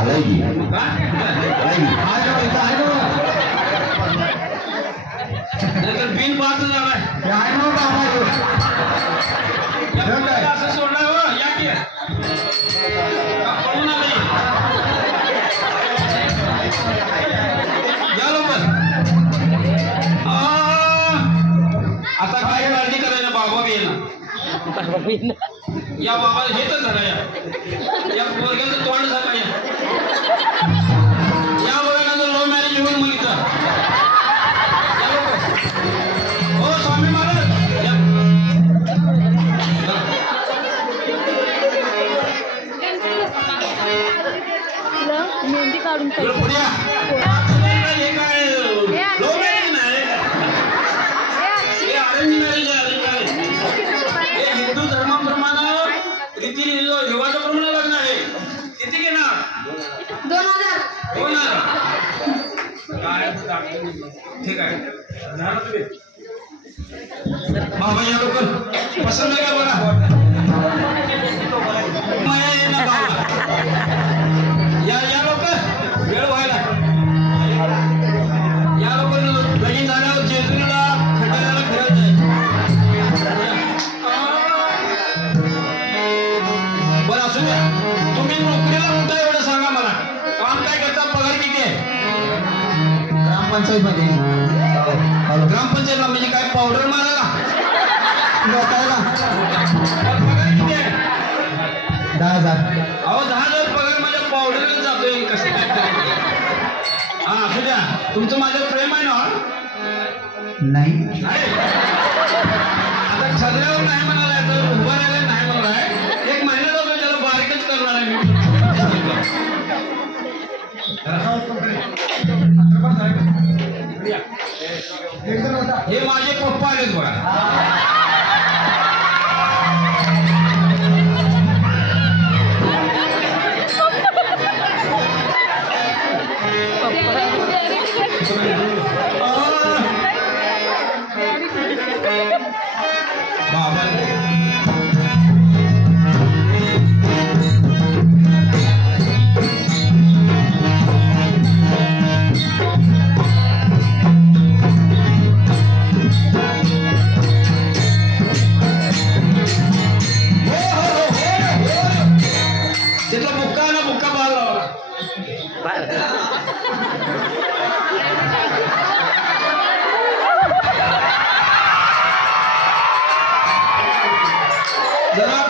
आलाय बिन बात असं सोडणार हो या की पळून आले या लवकर आता काय काळजी करायला बाबा येईल या बाबाला घेतच झाला या पोरग्याचं तोंड झालं या वर्गाचं लव्ह मॅरेज होऊन मग इथं हो स्वामी महाराज मेहंदी काढून हिंदू धर्माप्रमाणे रीती रिवाजाप्रमाणे लग्न आहे किती घेणार 2000 ठीक आहे बाबा या लोक पसंत आहे का बघा या लोक वेळ व्हायला या लोक लगीन झाल्यावर जेजुरीला खंडाळ्याला फिरायचं आहे बरं असू द्या तुम्ही नोकरीला कुठं एवढं सांगा मला काम काय करता पगार किती आहे ग्रामपंचायत मध्ये ग्रामपंचायतला म्हणजे काय पावडर मारायला पगार किती आहे 10,000 अहो 10,000 पगार माझ्या पावडरला जातोय कसं काय हा असू द्या तुमचं माझं प्रेम आहे ना नाही आता ठरल्यावर नाही म्हणाला तर उभं राहिलं नाही म्हणालाय 1 महिना जातो त्याला बारीकच करणार आहे मी हे माझे पप्पा आलेत बघा जरा